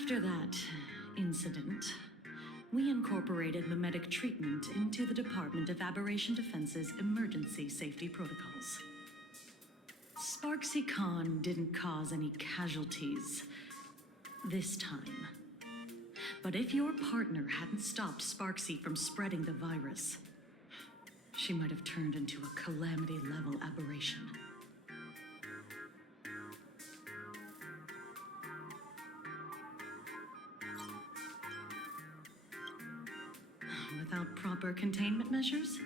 After that incident, we incorporated mimetic treatment into the Department of Aberration Defense's emergency safety protocols. Sparksy Khan didn't cause any casualties this time. But if your partner hadn't stopped Sparksy from spreading the virus, she might have turned into a calamity-level aberration. Without proper containment measures,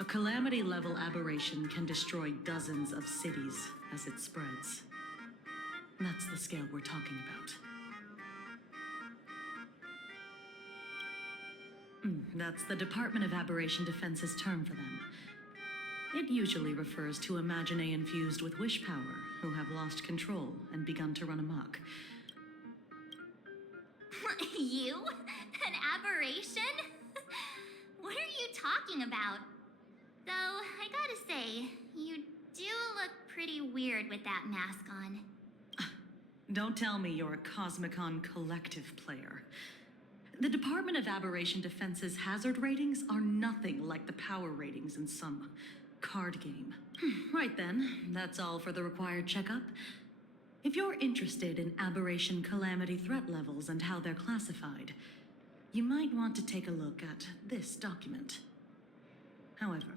a calamity-level aberration can destroy dozens of cities as it spreads. That's the scale we're talking about. That's the Department of Aberration Defense's term for them. It usually refers to Imaginae infused with wish power who have lost control and begun to run amok. You? An aberration? What are you talking about? Though, I gotta say, you do look pretty weird with that mask on. Don't tell me you're a Cosmicon collective player. The Department of Aberration Defense's hazard ratings are nothing like the power ratings in some card game. Right then, that's all for the required checkup. If you're interested in aberration calamity threat levels and how they're classified, you might want to take a look at this document. However,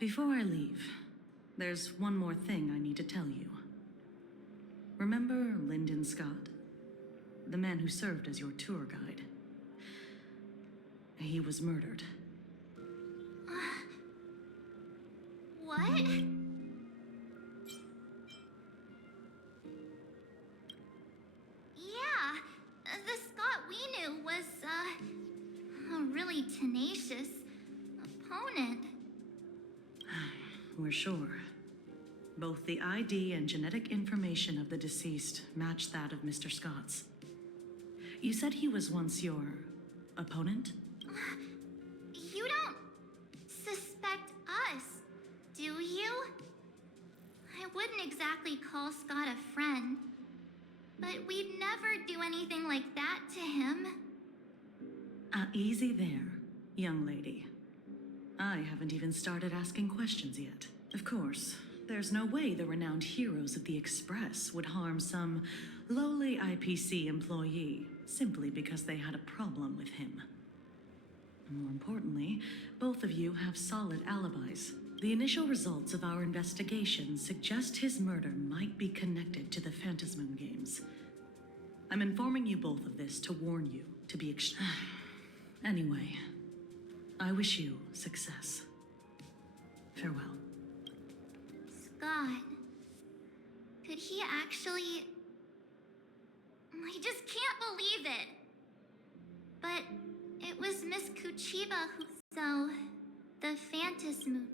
before I leave, there's one more thing I need to tell you. Remember Lyndon Scott? The man who served as your tour guide. He was murdered. What? Yeah, the Scott we knew was, a really tenacious opponent. We're sure. Both the ID and genetic information of the deceased match that of Mr. Scott's. You said he was once your opponent? You don't suspect us, exactly call Scott a friend, but we'd never do anything like that to him. Easy there, young lady. I haven't even started asking questions yet. Of course, there's no way the renowned heroes of the Express would harm some lowly IPC employee simply because they had a problem with him. More importantly, both of you have solid alibis. The initial results of our investigation suggest his murder might be connected to the Phantasmoon games. I'm informing you both of this to warn you to be Anyway, I wish you success. Farewell. Scott. Could he actually... I just can't believe it. But it was Miss Kuchiba who... So, the Phantasmoon...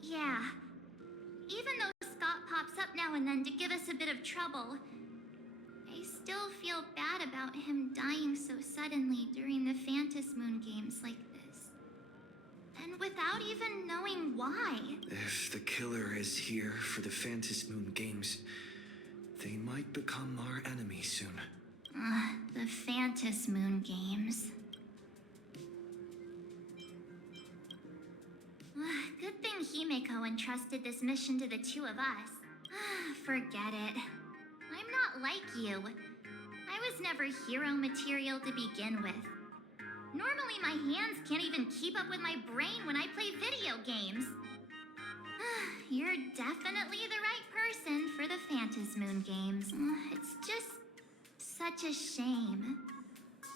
Yeah. Even though Scott pops up now and then to give us a bit of trouble, I still feel bad about him dying so suddenly during the Phantasmoon games like this. And without even knowing why. If the killer is here for the Phantasmoon games, they might become our enemy soon. The Phantasmoon games. Good thing Himeko entrusted this mission to the two of us. Forget it. I'm not like you. I was never hero material to begin with. Normally my hands can't even keep up with my brain when I play video games. You're definitely the right person for the Phantasmoon games. It's just such a shame.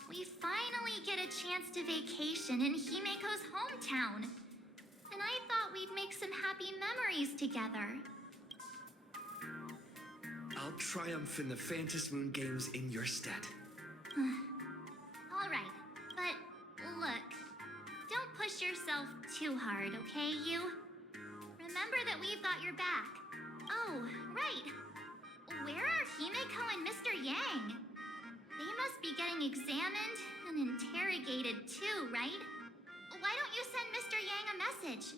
We finally get a chance to vacation in Himeko's hometown. And I thought we'd make some happy memories together. I'll triumph in the Phantasmoon games in your stead. All right, but look, don't push yourself too hard, okay, you? Remember that we've got your back. Oh, right. Where are Himeko and Mr. Yang? They must be getting examined and interrogated too, right? Why don't you send Mr. Yang a message?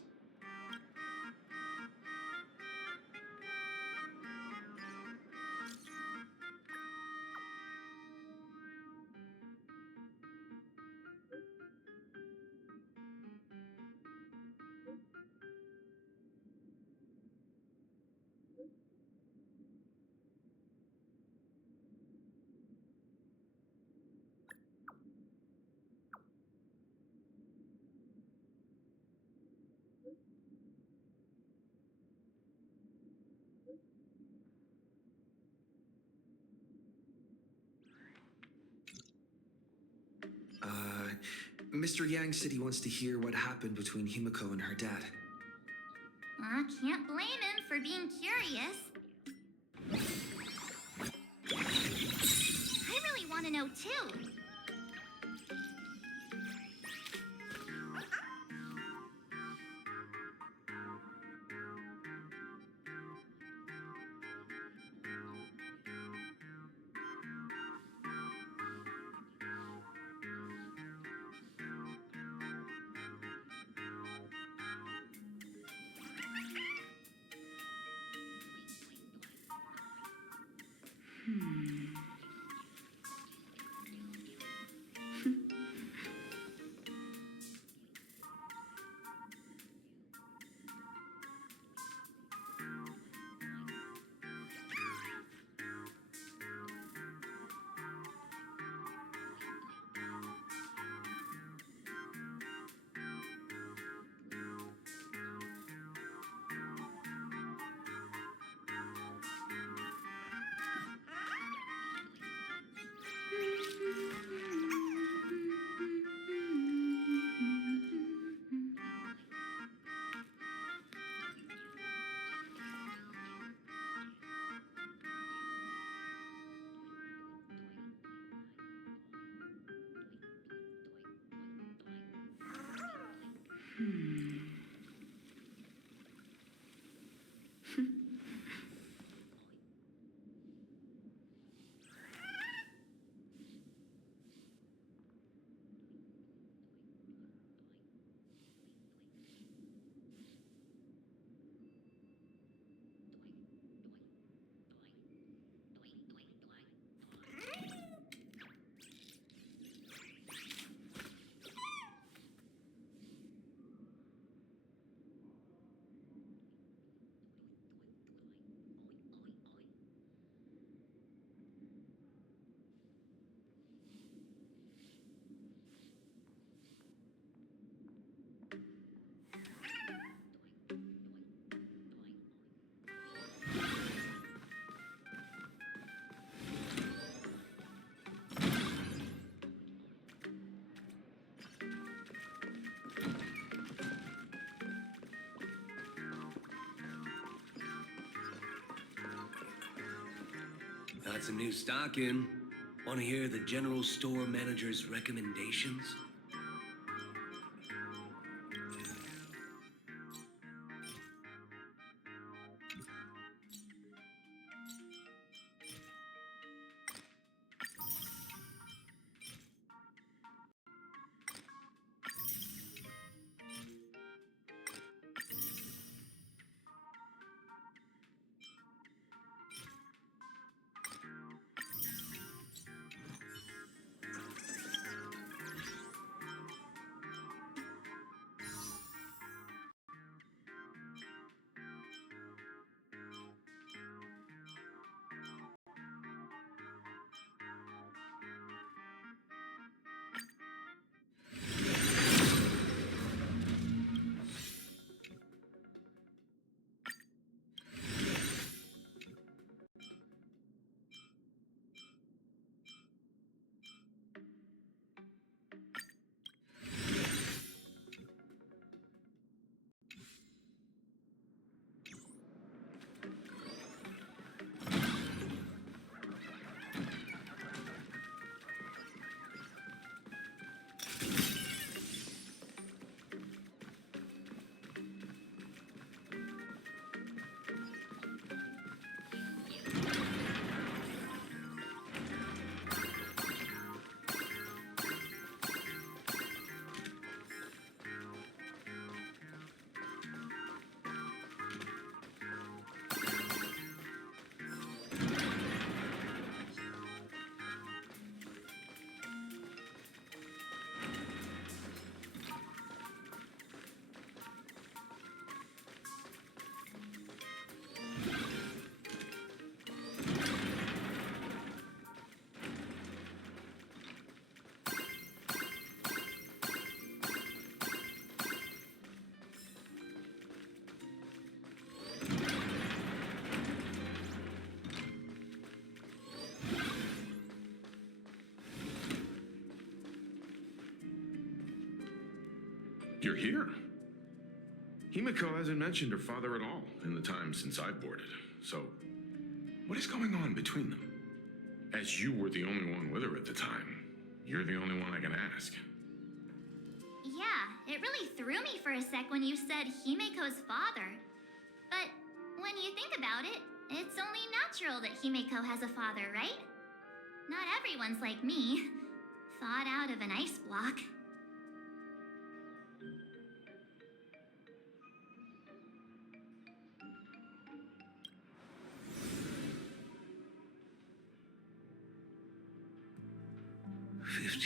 Mr. Yang said he wants to hear what happened between Himeko and her dad. Can't blame him for being curious. I really want to know too. Got some new stock in. Want to hear the general store manager's recommendations? You're here. Himiko hasn't mentioned her father at all in the time since I've boarded. So, what is going on between them? As you were the only one with her at the time, you're the only one I can ask. Yeah, it really threw me for a sec when you said Himiko's father. But when you think about it, it's only natural that Himiko has a father, right? Not everyone's like me, thawed out of an ice block.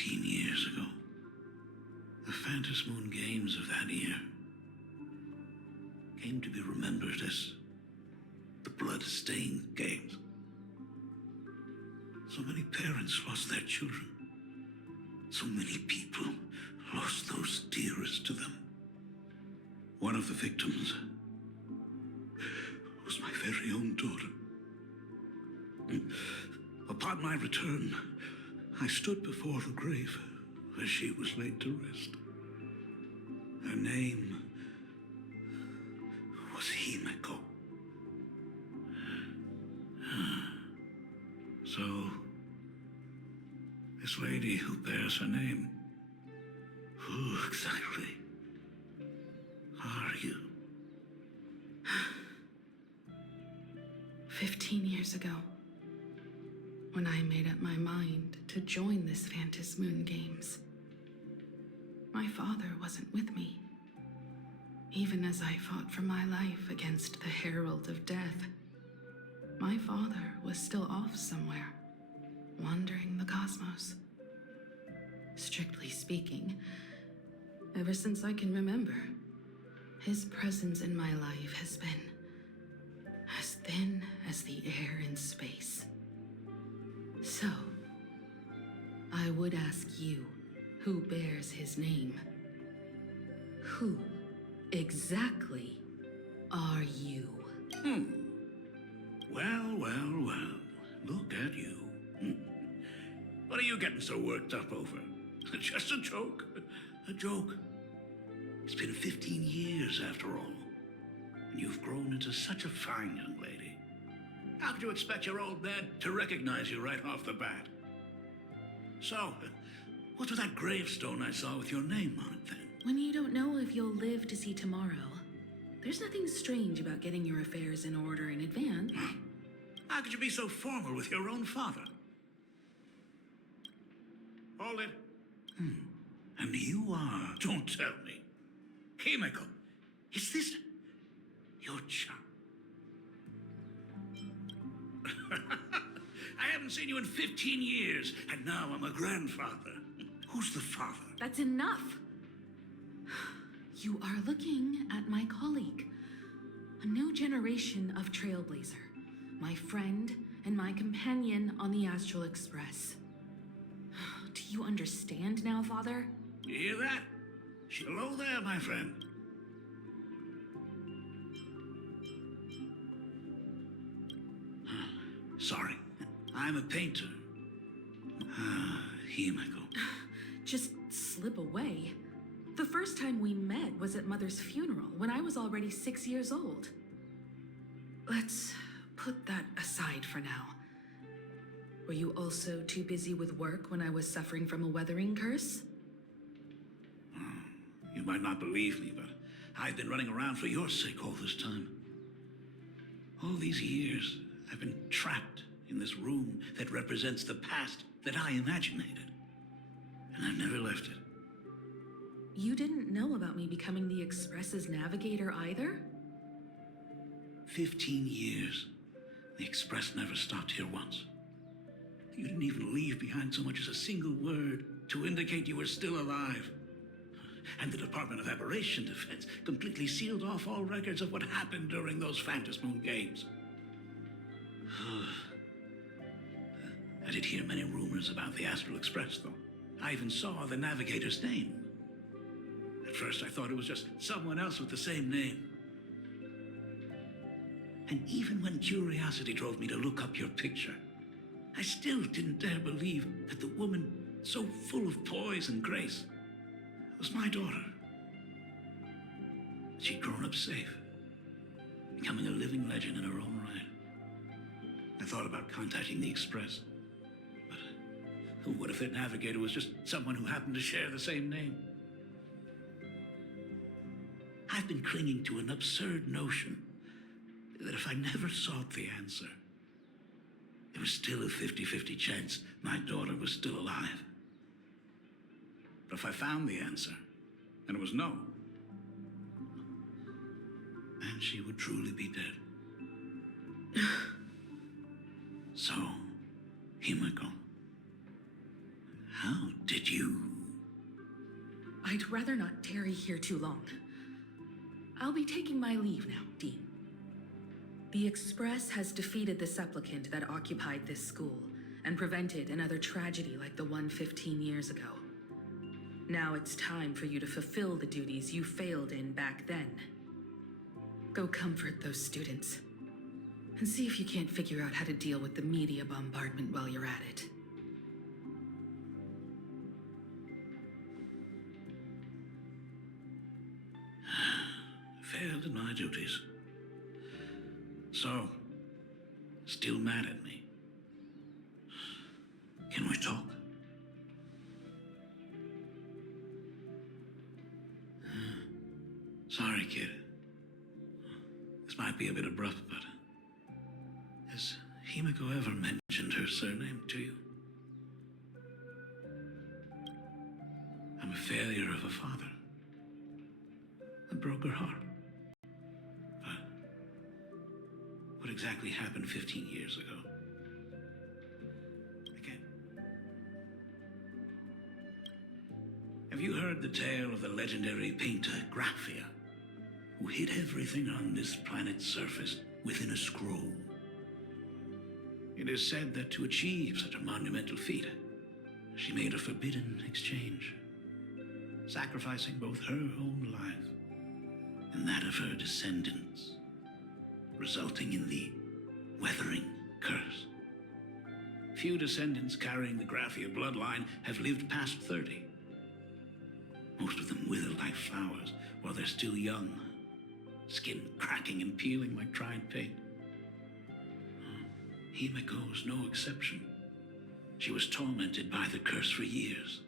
Years ago, the Phantom Moon Games of that year came to be remembered as the Blood-Stained Games. So many parents lost their children. So many people lost those dearest to them. One of the victims was my very own daughter. Upon my return, I stood before the grave where she was laid to rest. Her name was Himiko. So, this lady who bears her name, who exactly are you? 15 years ago, when I made up my mind to join this Phantom Moon Games, my father wasn't with me. Even as I fought for my life against the Herald of Death, my father was still off somewhere, wandering the cosmos. Strictly speaking, ever since I can remember, his presence in my life has been as thin as the air in space. So, I would ask you, who bears his name, who exactly are you? Well. Look at you. What are you getting so worked up over? Just a joke. A joke. It's been 15 years after all. And you've grown into such a fine young lady. How could you expect your old man to recognize you right off the bat? So, what's with that gravestone I saw with your name on it then? When you don't know if you'll live to see tomorrow, there's nothing strange about getting your affairs in order in advance. How could you be so formal with your own father? Hold it. And you are, don't tell me. Himiko, is this your child? I haven't seen you in 15 years, and now I'm a grandfather. Who's the father? That's enough. You are looking at my colleague, a new generation of trailblazer, my friend and my companion on the Astral Express. Do you understand now, Father? You hear that? Hello there, my friend. Sorry, I'm a painter. Himiko. Just slip away. The first time we met was at Mother's funeral, when I was already 6 years old. Let's put that aside for now. Were you also too busy with work when I was suffering from a weathering curse? You might not believe me, but I've been running around for your sake all this time. All these years, I've been trapped in this room that represents the past that I imaginated. And I've never left it. You didn't know about me becoming the Express's navigator either? 15 years. The Express never stopped here once. You didn't even leave behind so much as a single word to indicate you were still alive. And the Department of Aberration Defense completely sealed off all records of what happened during those Phantom Moon games. I did hear many rumors about the Astral Express, though. I even saw the navigator's name. At first, I thought it was just someone else with the same name. And even when curiosity drove me to look up your picture, I still didn't dare believe that the woman so full of poise and grace was my daughter. She'd grown up safe, becoming a living legend in her own right. I thought about contacting the Express, but what if their navigator was just someone who happened to share the same name? I've been clinging to an absurd notion that if I never sought the answer, there was still a 50-50 chance my daughter was still alive. But if I found the answer, and it was no, then she would truly be dead. So, Himiko, how did you... I'd rather not tarry here too long. I'll be taking my leave now, Dean. The Express has defeated the supplicant that occupied this school and prevented another tragedy like the one 15 years ago. Now it's time for you to fulfill the duties you failed in back then. Go comfort those students, and see if you can't figure out how to deal with the media bombardment while you're at it. Failed in my duties. So, still mad at me? Can we talk? Sorry, kid. This might be a bit abrupt, but has Himiko ever mentioned her surname to you? I'm a failure of a father. I broke her heart. But what exactly happened 15 years ago? Have you heard the tale of the legendary painter Graphia, who hid everything on this planet's surface within a scroll? It is said that to achieve such a monumental feat, she made a forbidden exchange, sacrificing both her own life and that of her descendants, resulting in the Weathering Curse. Few descendants carrying the Graphia bloodline have lived past 30. Most of them wither like flowers while they're still young, skin cracking and peeling like dried paint. Himeko was no exception. She was tormented by the curse for years.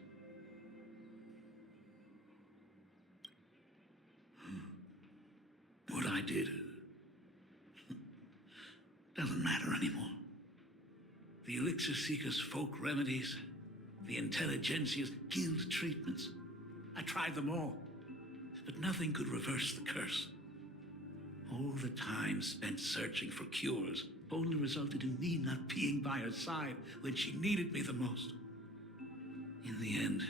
What I did doesn't matter anymore. The Elixir Seekers' folk remedies, the Intelligentsia's guild treatments. I tried them all, but nothing could reverse the curse. All the time spent searching for cures only resulted in me not being by her side when she needed me the most. In the end,